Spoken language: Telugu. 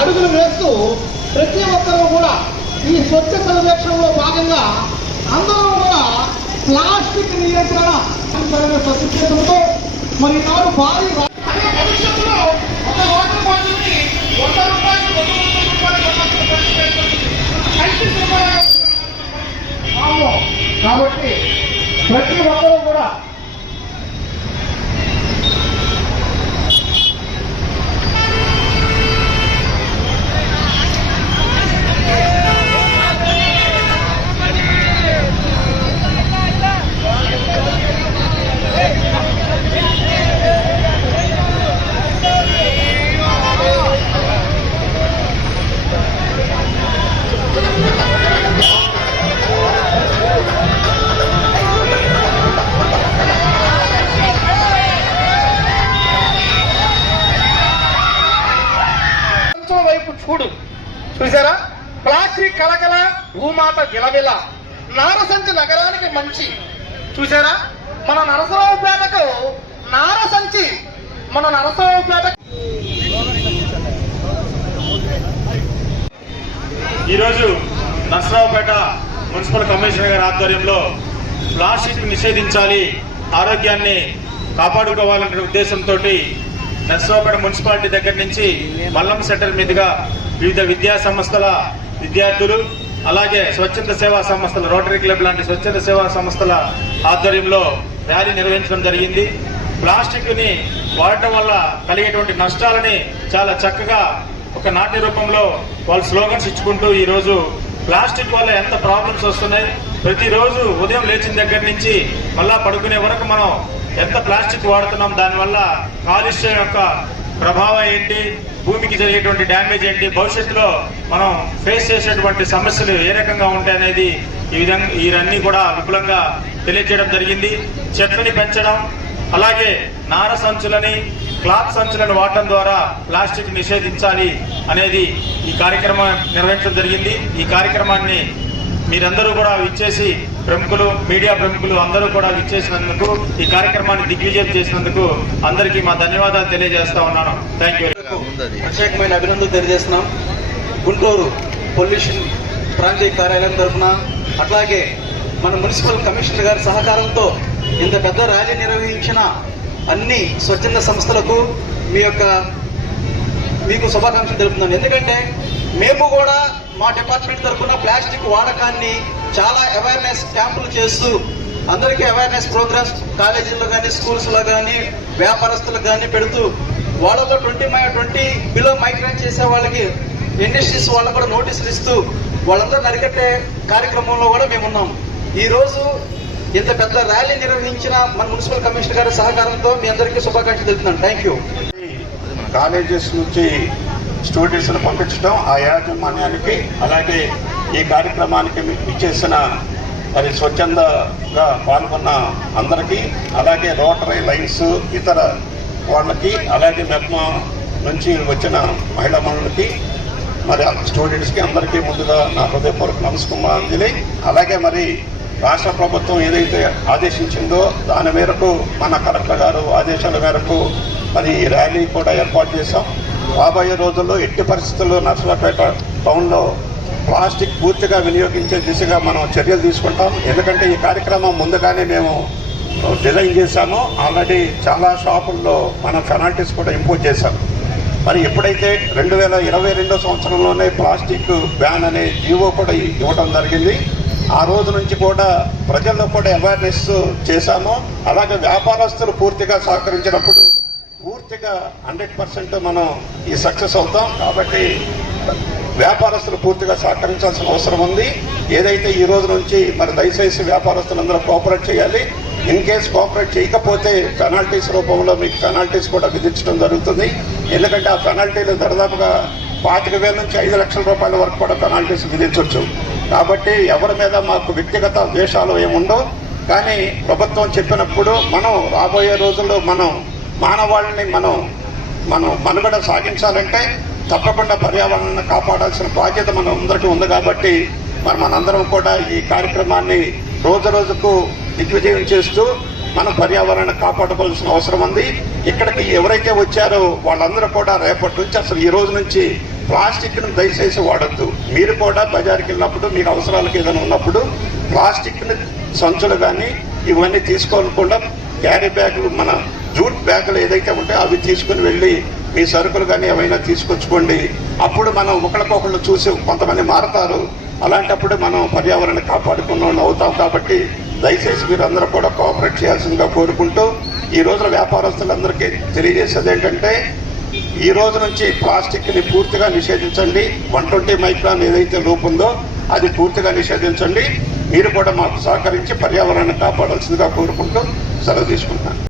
అడుగులు వేస్తూ ప్రతి ఒక్కరూ కూడా ఈ స్వచ్ఛ సర్వేక్షణలో భాగంగా అందరూ కూడా ప్లాస్టిక్ నియంత్రణ సత్యంతో మరి నాడు భారీ కాబట్టి ప్రతి ఒక్కరూ కూడా వైపు చూసారా? ప్లాస్టిక్ కలకల, భూమాత విలవిల, నారసంచి నగరానికి మంచి. చూసారా? మన నరసరావుపేటకు నారసంచి, మన నరసరావుపేట. ఈరోజు నరసరావుపేట మున్సిపల్ కమిషనర్ గారి ఆధ్వర్యంలో ప్లాస్టిక్ నిషేధించాలి, ఆరోగ్యాన్ని కాపాడుకోవాలనే ఉద్దేశంతో నరసరావుపేట మున్సిపాలిటీ దగ్గర నుంచి మల్లం సెంటర్ మీదుగా వివిధ విద్యా సంస్థల విద్యార్థులు, అలాగే స్వచ్ఛంద సేవా సంస్థల, రోటరీ క్లబ్ లాంటి స్వచ్ఛంద సేవా సంస్థల ఆధ్వర్యంలో ర్యాలీ నిర్వహించడం జరిగింది. ప్లాస్టిక్ ని వాడటం వల్ల కలిగేటువంటి నష్టాలని చాలా చక్కగా ఒక నాట్య రూపంలో వాళ్ళు స్లోగన్స్ ఇచ్చుకుంటూ ఈరోజు ప్లాస్టిక్ వల్ల ఎంత ప్రాబ్లమ్స్ వస్తున్నాయి, ప్రతిరోజు ఉదయం లేచిన దగ్గర నుంచి మళ్ళా పడుకునే వరకు మనం ఎంత ప్లాస్టిక్ వాడుతున్నాం, దానివల్ల కాలుష్యం యొక్క ప్రభావం ఏంటి, భూమికి జరిగేటువంటి డ్యామేజ్ ఏంటి, భవిష్యత్తులో మనం ఫేస్ చేసేటువంటి సమస్యలు ఏ రకంగా ఉంటాయనేది ఈ విధంగా ఇవన్నీ కూడా విపులంగా తెలియజేయడం జరిగింది. చెట్లని పెంచడం, అలాగే నార సంచులని, క్లాత్ సంచులను వాడటం ద్వారా ప్లాస్టిక్ నిషేధించాలి అనేది ఈ కార్యక్రమం నిర్వహించడం జరిగింది. ఈ కార్యక్రమాన్ని మీరందరూ కూడా విచ్చేసి, ప్రముఖులు, మీడియా ప్రముఖులు అందరూ కూడా విచ్చేసినందుకు, ఈ కార్యక్రమాన్ని దిగ్విజయం చేసినందుకు అందరికీ మా ధన్యవాదాలు తెలియజేస్తా ఉన్నాను. Thank you. ప్రత్యేకమైన అభినందనలు తెలియజేస్తున్నాం. గుంటూరు పొల్యూషన్ ప్రాంతీయ కార్యాలయం తరఫున, అట్లాగే మన మున్సిపల్ కమిషనర్ గారి సహకారంతో ఇంత పెద్ద ర్యాలీ నిర్వహించిన అన్ని స్వచ్ఛంద సంస్థలకు మీకు శుభాకాంక్షలు తెలుపుతున్నాను. ఎందుకంటే మేము కూడా మా డిపార్ట్మెంట్ తరఫున ప్లాస్టిక్ వాడకాన్ని చాలా అవేర్నెస్ క్యాంపులు చేస్తూ అందరికీ అవేర్నెస్ ప్రోగ్రామ్స్ కాలేజీల్లో కానీ, స్కూల్స్లో కానీ, వ్యాపారస్తులకు కానీ పెడుతూ వాళ్ళతో 20 బిలో మైగ్రేట్ చేసే వాళ్ళకి, ఇండస్ట్రీస్ వాళ్ళకు కూడా నోటీసులు ఇస్తూ వాళ్ళందరూ నరికట్టే కార్యక్రమంలో కూడా మేమున్నాం. ఈరోజు ఇంత పెద్ద ర్యాలీ నిర్వహించిన మన మున్సిపల్ కమిషనర్ గారి సహకారంతో మీ అందరికీ శుభాకాంక్షలు తెలుపుతున్నాను. Thank you. కాలేజెస్ నుంచి స్టూడెంట్స్ను పంపించడం, ఆ యాజమాన్యానికి, అలాగే ఈ కార్యక్రమానికి ఇచ్చేసిన మరి స్వచ్ఛందగా పాల్గొన్న అందరికీ, అలాగే రోటరీ లైన్స్ ఇతర వాళ్ళకి, అలాగే మెప్మా నుంచి వచ్చిన మహిళా మనులకి, మరి స్టూడెంట్స్కి అందరికీ ముందుగా నా హృదయపూర్వక నమస్కారాంజలి. అలాగే మరి రాష్ట్ర ప్రభుత్వం ఏదైతే ఆదేశించిందో దాని మేరకు మన కలెక్టర్ గారు ఆదేశాల మేరకు మరి ఈ ర్యాలీ కూడా ఏర్పాటు చేశాం. రాబోయే రోజుల్లో ఎట్టి పరిస్థితుల్లో నర్సరావుపేట టౌన్లో ప్లాస్టిక్ పూర్తిగా వినియోగించే దిశగా మనం చర్యలు తీసుకుంటాం. ఎందుకంటే ఈ కార్యక్రమం ముందుగానే మేము డిజైన్ చేశాము. ఆల్రెడీ చాలా షాపుల్లో మనం పెనాల్టీస్ కూడా ఇంపోజ్ చేశాం. మరి ఎప్పుడైతే 2022 సంవత్సరంలోనే ప్లాస్టిక్ బ్యాన్ అనే జీవో కూడా ఇవ్వడం జరిగింది, ఆ రోజు నుంచి కూడా ప్రజల్లో కూడా అవేర్నెస్ చేశాము. అలాగే వ్యాపారస్తులు పూర్తిగా సహకరించినప్పుడు పూర్తిగా 100% మనం ఈ సక్సెస్ అవుతాం. కాబట్టి వ్యాపారస్తులు పూర్తిగా సహకరించాల్సిన అవసరం ఉంది. ఏదైతే ఈ రోజు నుంచి మరి దయచేసి వ్యాపారస్తులందరూ కోఆపరేట్ చేయాలి. ఇన్ కేసు కోఆపరేట్ చేయకపోతే పెనాల్టీస్ రూపంలో మీకు పెనాల్టీస్ కూడా విధించడం జరుగుతుంది. ఎందుకంటే ఆ పెనాల్టీలు దాదాపుగా 25,000 నుంచి 5 లక్షల రూపాయల వరకు కూడా పెనాల్టీస్ విధించవచ్చు. కాబట్టి ఎవరి మీద మాకు వ్యక్తిగత ద్వేషాలు ఏముండో, కానీ ప్రభుత్వం చెప్పినప్పుడు మనం రాబోయే రోజుల్లో మనం మానవాళిని మనం మనుగడ సాగించాలంటే తప్పకుండా పర్యావరణాన్ని కాపాడాల్సిన బాధ్యత మన అందరికీ ఉంది. కాబట్టి మనందరం కూడా ఈ కార్యక్రమాన్ని రోజు రోజుకు దిగ్విజయం చేస్తూ మనం పర్యావరణాన్ని కాపాడుకోవాల్సిన అవసరం ఉంది. ఇక్కడికి ఎవరైతే వచ్చారో వాళ్ళందరూ కూడా రేపటి నుంచి, అసలు ఈ రోజు నుంచి ప్లాస్టిక్ను దయచేసి వాడద్దు. మీరు కూడా బజార్కి వెళ్ళినప్పుడు మీకు అవసరాలకు ఏదైనా ఉన్నప్పుడు ప్లాస్టిక్ని సంచులు కానీ ఇవన్నీ తీసుకోకుండా క్యారీ బ్యాగులు, మన జూట్ బ్యాగులు ఏదైతే ఉంటాయో అవి తీసుకుని వెళ్ళి మీ సరుకులు కానీ ఏమైనా తీసుకొచ్చుకోండి. అప్పుడు మనం ఒకరికొకళ్ళు చూసి కొంతమంది మారతారు. అలాంటప్పుడు మనం పర్యావరణాన్ని కాపాడుకున్న వాళ్ళు అవుతాం. కాబట్టి దయచేసి మీరు అందరూ కూడా కోఆపరేట్ చేయాల్సిందిగా కోరుకుంటూ, ఈ రోజున వ్యాపారస్తులందరికీ తెలియజేసేది ఏంటంటే, ఈ రోజు నుంచి ప్లాస్టిక్ని పూర్తిగా నిషేధించండి. 120 మైక్రాన్ ఏదైతే లోపు ఉందో అది పూర్తిగా నిషేధించండి. మీరు కూడా మాకు సహకరించి పర్యావరణాన్ని కాపాడాల్సిందిగా కోరుకుంటూ సెలవు తీసుకుంటాను.